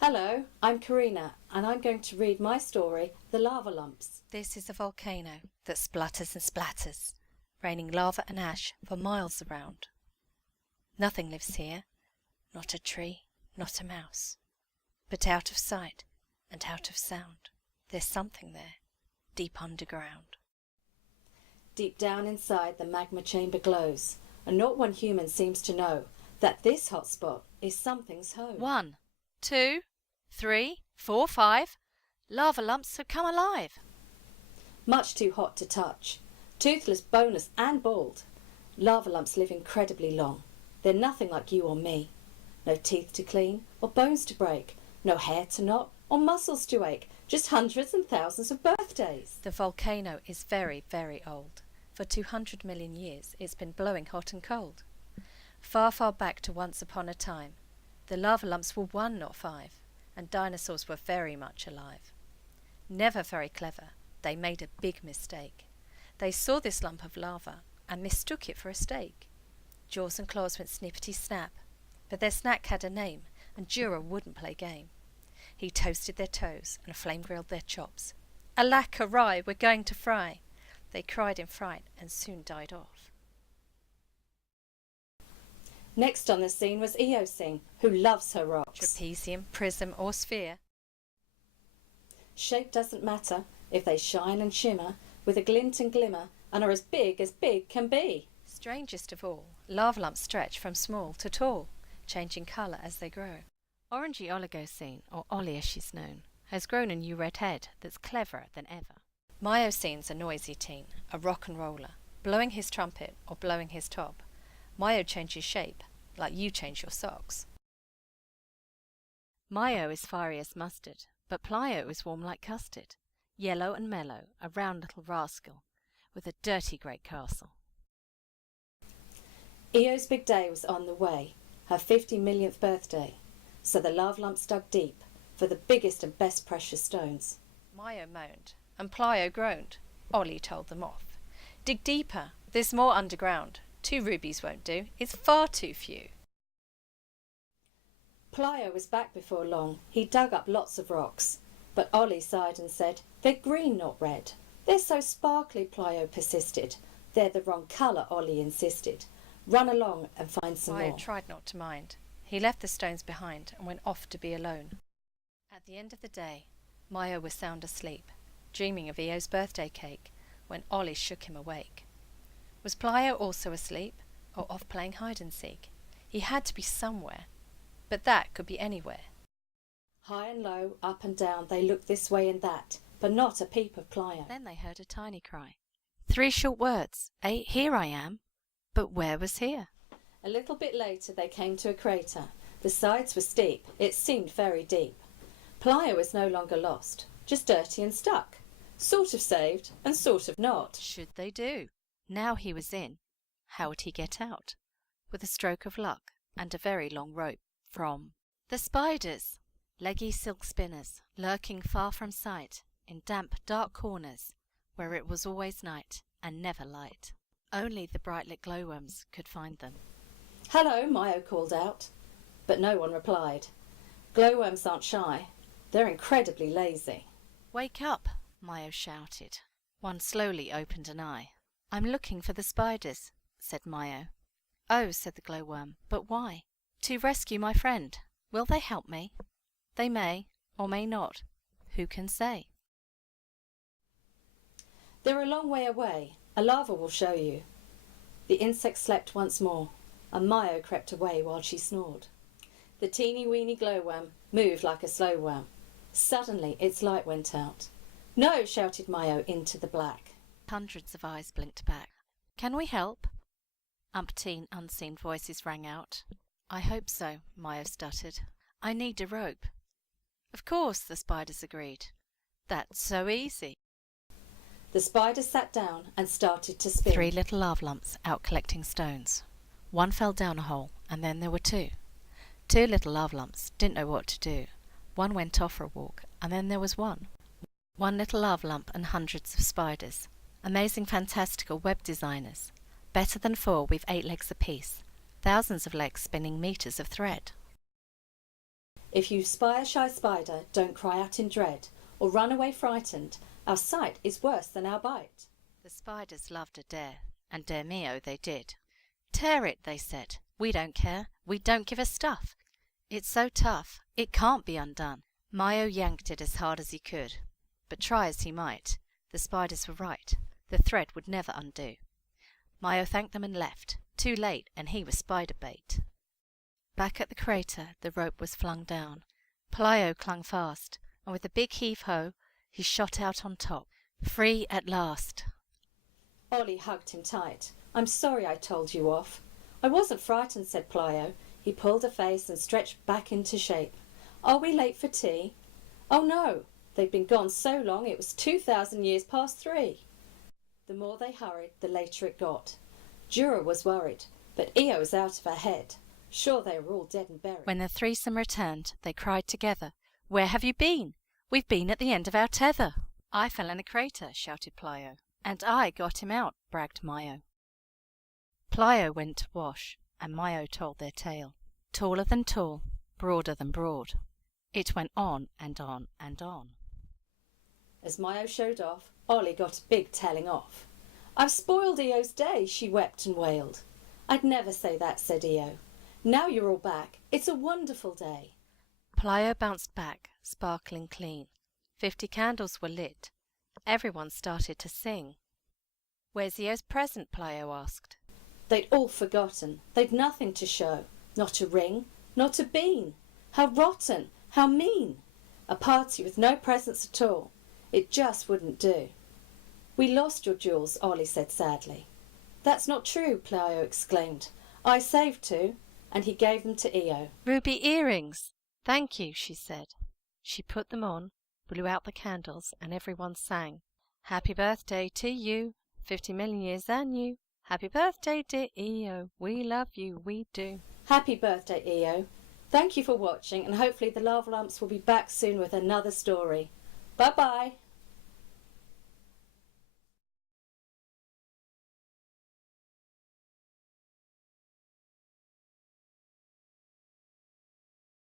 Hello, I'm Carina, and I'm going to read my story, The Lava Lumps. This is a volcano that splutters and splatters, raining lava and ash for miles around. Nothing lives here, not a tree, not a mouse. But out of sight and out of sound, there's something there, deep underground. Deep down inside, the magma chamber glows, and not one human seems to know that this hot spot is something's home. 1, 2, 3, 4, 5. Lava lumps have come alive. Much too hot to touch. Toothless, boneless and bald. Lava lumps live incredibly long. They're nothing like you or me. No teeth to clean or bones to break. No hair to knot or muscles to ache. Just hundreds and thousands of birthdays. The volcano is very, very old. For 200 million years it's been blowing hot and cold. Far, far back to once upon a time, the lava lumps were 1, not 5, and dinosaurs were very much alive. Never very clever, they made a big mistake. They saw this lump of lava and mistook it for a steak. Jaws and claws went snippety snap, but their snack had a name, and Jura wouldn't play game. He toasted their toes and flame grilled their chops. Alack awry, we're going to fry! They cried in fright and soon died off. Next on the scene was Eocene, who loves her rocks. Trapezium, prism or sphere. Shape doesn't matter if they shine and shimmer with a glint and glimmer and are as big can be. Strangest of all, lava lumps stretch from small to tall, changing colour as they grow. Orangey Oligocene, or Ollie as she's known, has grown a new red head that's cleverer than ever. Miocene's a noisy teen, a rock and roller, blowing his trumpet or blowing his top. Mio changes shape, like you change your socks. Mio is fiery as mustard, but Plio is warm like custard, yellow and mellow, a round little rascal, with a dirty great castle. Eo's big day was on the way, her 50 millionth birthday, so the lava lumps dug deep for the biggest and best precious stones. Mio moaned, and Plio groaned. Ollie told them off. Dig deeper, there's more underground. 2 rubies won't do, it's far too few. Plio was back before long. He dug up lots of rocks, but Ollie sighed and said, "They're green, not red." "They're so sparkly," Plio persisted. "They're the wrong colour," Ollie insisted. "Run along and find some Plio more." tried not to mind. He left the stones behind and went off to be alone. At the end of the day, Mio was sound asleep, dreaming of Eo's birthday cake, when Ollie shook him awake. Was Plio also asleep, or off playing hide and seek? He had to be somewhere, but that could be anywhere. High and low, up and down, they looked this way and that, but not a peep of Plio. Then they heard a tiny cry. 3 short words, here I am. But where was here? A little bit later they came to a crater. The sides were steep, it seemed very deep. Plio was no longer lost, just dirty and stuck. Sort of saved and sort of not. What should they do? Now he was in. How would he get out? With a stroke of luck and a very long rope from the spiders, leggy silk spinners, lurking far from sight in damp, dark corners where it was always night and never light. Only the bright-lit glowworms could find them. "Hello," Mio called out, but no one replied. Glowworms aren't shy, they're incredibly lazy. Wake up, Mio shouted. One slowly opened an eye. I'm looking for the spiders, said Mio. Oh, said the glowworm, but why? To rescue my friend. Will they help me? They may, or may not. Who can say? They're a long way away. A lava will show you. The insect slept once more, and Mio crept away while she snored. The teeny-weeny glowworm moved like a slow worm. Suddenly its light went out. "No!" shouted Mio into the black. Hundreds of eyes blinked back. Can we help? Umpteen unseen voices rang out. I hope so, Mio stuttered. I need a rope. Of course, the spiders agreed. That's so easy. The spider sat down and started to spin. 3 little lava lumps out collecting stones. One fell down a hole, and then there were 2. 2 little lava lumps didn't know what to do. One went off for a walk, and then there was 1. 1 little lava lump and hundreds of spiders. Amazing, fantastical web designers. Better than 4 with 8 legs apiece. Thousands of legs spinning meters of thread. If you spy a shy spider, don't cry out in dread, or run away frightened. Our sight is worse than our bite. The spiders loved a dare, and dare Mio they did. Tear it, they said. We don't care. We don't give a stuff. It's so tough, it can't be undone. Mio yanked it as hard as he could, but try as he might, the spiders were right. The thread would never undo. Mio thanked them and left, too late, and he was spider bait. Back at the crater the rope was flung down. Plio clung fast, and with a big heave-ho he shot out on top, free at last. Ollie hugged him tight. I'm sorry I told you off. I wasn't frightened, said Plio. He pulled a face and stretched back into shape. Are we late for tea? Oh no, they'd been gone so long it was 2,000 years past 3. The more they hurried, the later it got. Jura was worried, but Io was out of her head. Sure they were all dead and buried. When the threesome returned, they cried together, Where have you been? We've been at the end of our tether. I fell in a crater, shouted Plio. And I got him out, bragged Mio. Plio went to wash, and Mio told their tale. Taller than tall, broader than broad. It went on and on and on. As Mio showed off, Ollie got a big telling off. I've spoiled Io's day, she wept and wailed. I'd never say that, said Io. Now you're all back, it's a wonderful day. Plio bounced back, sparkling clean. 50 candles were lit. Everyone started to sing. Where's Io's present? Plio asked. They'd all forgotten. They'd nothing to show. Not a ring, not a bean. How rotten, how mean. A party with no presents at all. It just wouldn't do. We lost your jewels, Ollie said sadly. That's not true, Plio exclaimed. I saved 2, and he gave them to Io. Ruby earrings! Thank you, she said. She put them on, blew out the candles, and everyone sang. Happy birthday to you, 50 million years and you. Happy birthday, dear Io. We love you, we do. Happy birthday, Io. Thank you for watching, and hopefully the lava lumps will be back soon with another story. Bye-bye.